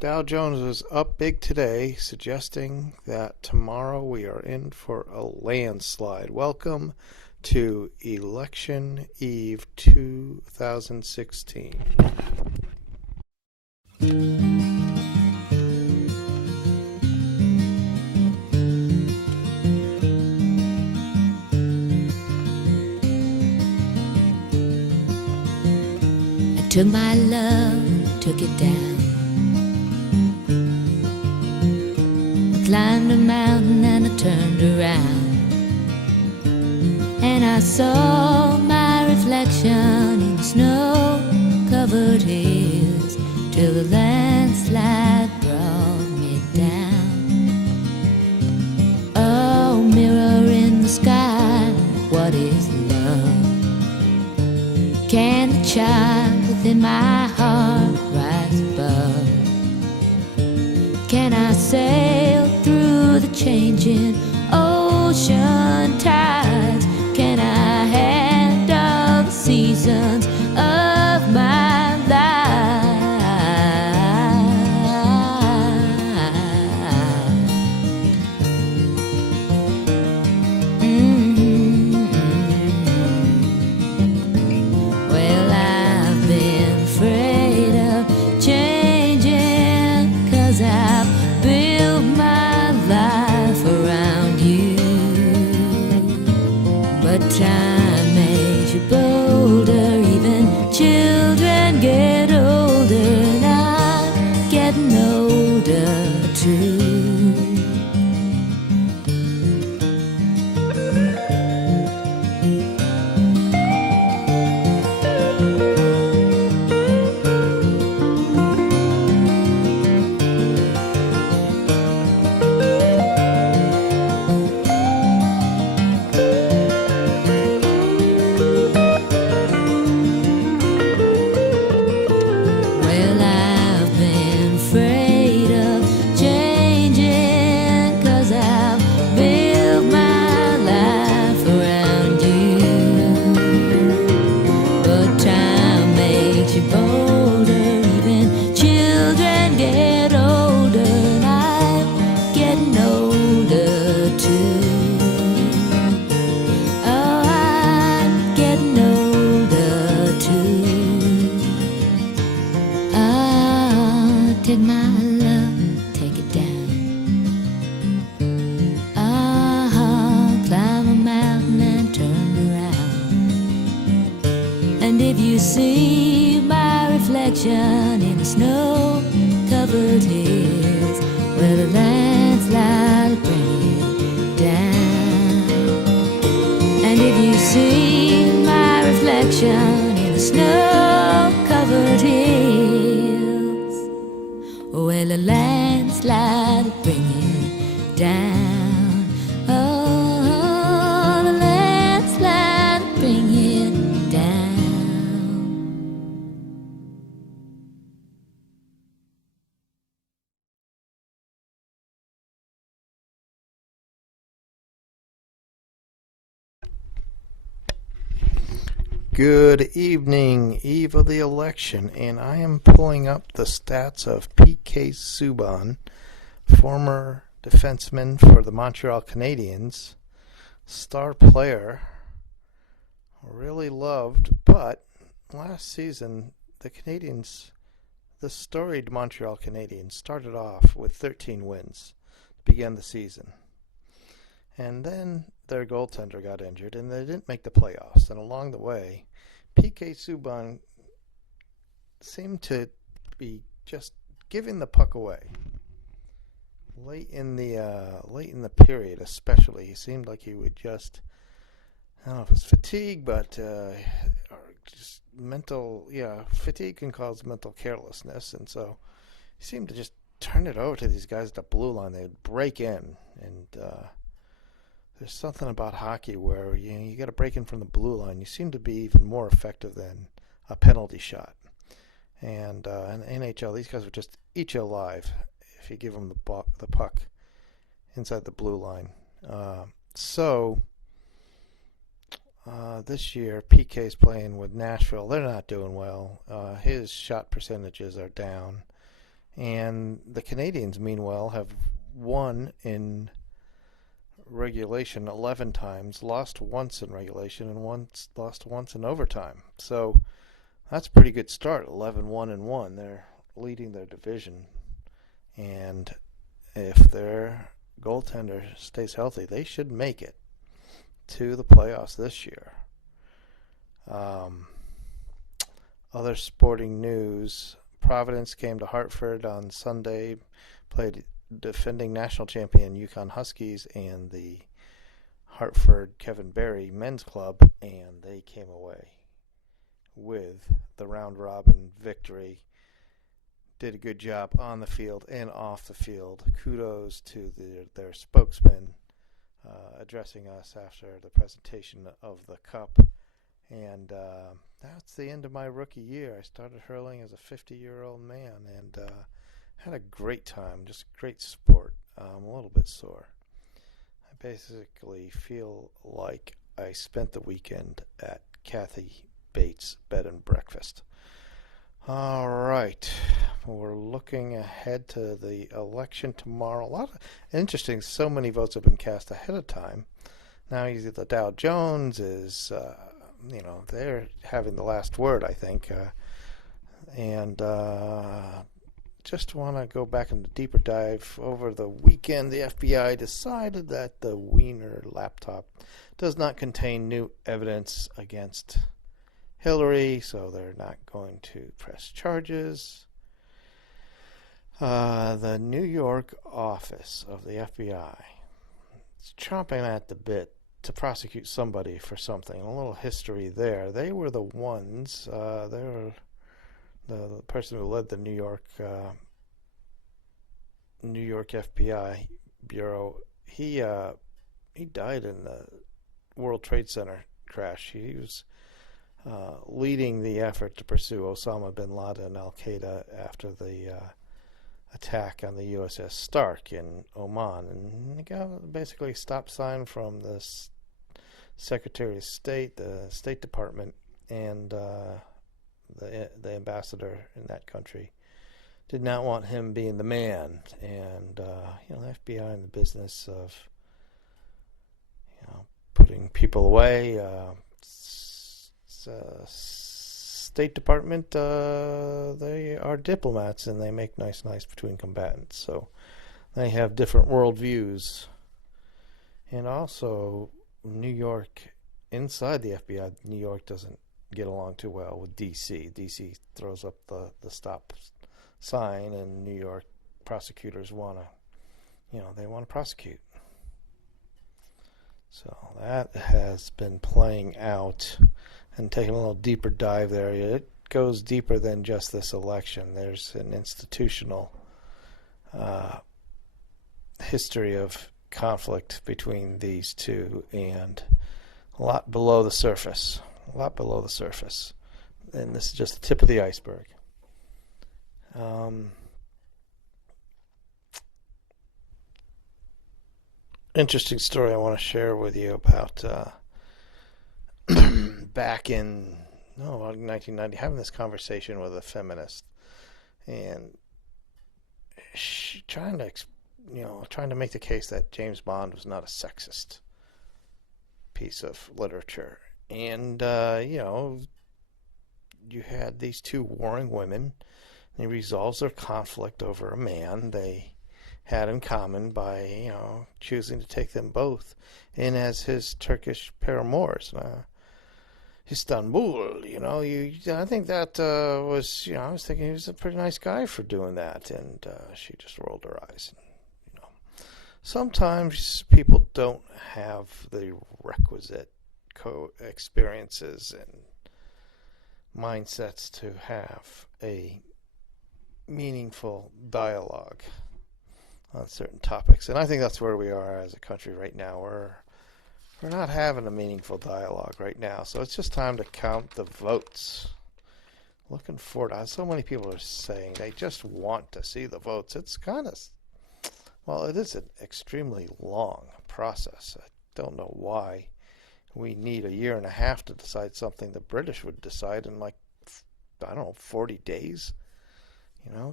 Dow Jones was up big today, suggesting that tomorrow we are in for a landslide. Welcome to Election Eve 2016. I took my love, took it down. Climbed a mountain and I turned around, and I saw my reflection in the snow-covered hills, till the landslide brought me down. Oh, mirror in the sky, what is love? Can the child within my heart rise above? Can I sail through the changing ocean tides? Can I handle the seasons of my life? Well, I've been afraid of changing, 'cause I've built my life around you. But time makes you bolder, even children get older, and I'm getting older too. Take my love, take it down. Climb a mountain and turn around. And if you see my reflection in the snow-covered hills, well, the landslide will bring it down. And if you see my reflection in the snow-covered hills, well, a landslide will bring it down. Oh, the landslide will bring it down. Good evening, eve of the election, and I am pulling up the stats of PK Subban, former defenseman for the Montreal Canadiens, star player, really loved, but last season the storied Montreal Canadiens started off with 13 wins to begin the season. And then their goaltender got injured and they didn't make the playoffs. And along the way, PK Subban seemed to be just giving the puck away. Late in the period especially, he seemed like he would just, I don't know if it's fatigue, but or just fatigue can cause mental carelessness. And so he seemed to just turn it over to these guys at the blue line. They'd break in, and there's something about hockey where you got to break in from the blue line. You seem to be even more effective than a penalty shot. And in the NHL, these guys would just eat you alive if you give them the puck inside the blue line. So this year, PK's playing with Nashville. They're not doing well. His shot percentages are down. And the Canadiens, meanwhile, have won in regulation 11 times, lost once in regulation, and lost once in overtime. So that's a pretty good start. 11-1-1. They're leading their division, and if their goaltender stays healthy, they should make it to the playoffs this year. Other sporting news: Providence came to Hartford on Sunday, played defending national champion Yukon Huskies and the Hartford Kevin Barry men's club, and they came away with the round-robin victory. Did a good job on the field and off the field. Kudos to their spokesman addressing us after the presentation of the cup. And that's the end of my rookie year. I started hurling as a 50-year-old man and had a great time, just great sport. I'm a little bit sore. I basically feel like I spent the weekend at Kathy Bates' Bed and Breakfast. All right, we're looking ahead to the election tomorrow. A lot of interesting. So many votes have been cast ahead of time. Now the Dow Jones is, they're having the last word, I think. And just want to go back into deeper dive. Over the weekend, the FBI decided that the Wiener laptop does not contain new evidence against Hillary, so they're not going to press charges. The New York office of the FBI is chomping at the bit to prosecute somebody for something. A little history there. They were the ones, they were the person who led the New York FBI bureau. He died in the World Trade Center crash. He was leading the effort to pursue Osama bin Laden and Al-Qaeda after the attack on the USS Stark in Oman. And he got basically a stop sign from the Secretary of State, the State Department, and the ambassador in that country. Did not want him being the man. And, the FBI in the business of, putting people away. State Department, they are diplomats and they make nice between combatants. So they have different worldviews. And also, New York, inside the FBI, New York doesn't get along too well with D.C. D.C. throws up the stop sign, and New York prosecutors want to prosecute. So that has been playing out. And taking a little deeper dive there, it goes deeper than just this election. There's an institutional history of conflict between these two, and a lot below the surface. And this is just the tip of the iceberg. Interesting story I want to share with you about back in 1990, having this conversation with a feminist, and she trying to make the case that James Bond was not a sexist piece of literature. And you had these two warring women, and he resolves their conflict over a man they had in common by choosing to take them both in as his Turkish paramours. Istanbul, I think that was, I was thinking he was a pretty nice guy for doing that, and she just rolled her eyes. Sometimes people don't have the requisite experiences and mindsets to have a meaningful dialogue on certain topics, and I think that's where we are as a country right now. We're not having a meaningful dialogue right now, so it's just time to count the votes. Looking forward. So many people are saying they just want to see the votes. It's it is an extremely long process. I don't know why we need a year and a half to decide something the British would decide in 40 days.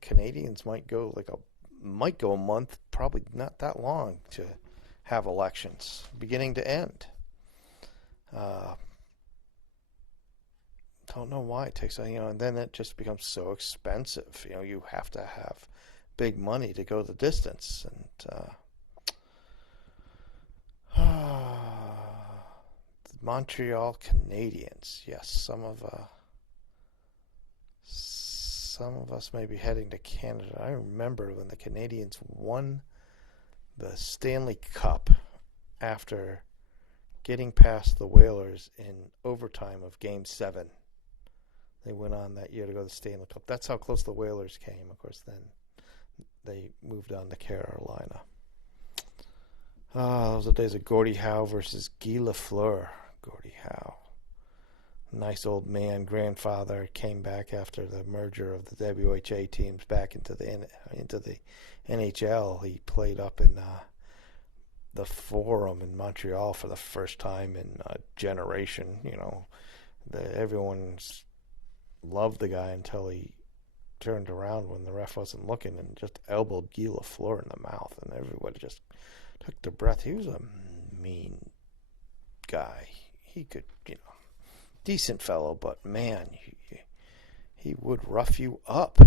Canadians might go a month, probably not that long, to have elections, beginning to end. Uh, don't know why it takes, and then it just becomes so expensive. You have to have big money to go the distance, and the Montreal Canadiens. Yes, some of us may be heading to Canada. I remember when the Canadiens won the Stanley Cup after getting past the Whalers in overtime of Game 7. They went on that year to go to the Stanley Cup. That's how close the Whalers came. Of course, then they moved on to Carolina. Those are the days of Gordie Howe versus Guy Lafleur. Gordie Howe. Nice old man, grandfather, came back after the merger of the WHA teams back into the NHL. He played up in the Forum in Montreal for the first time in a generation. Everyone's loved the guy until he turned around when the ref wasn't looking and just elbowed Guy Lafleur in the mouth, and everybody just took their breath. He was a mean guy. He could, decent fellow, but man, he would rough you up.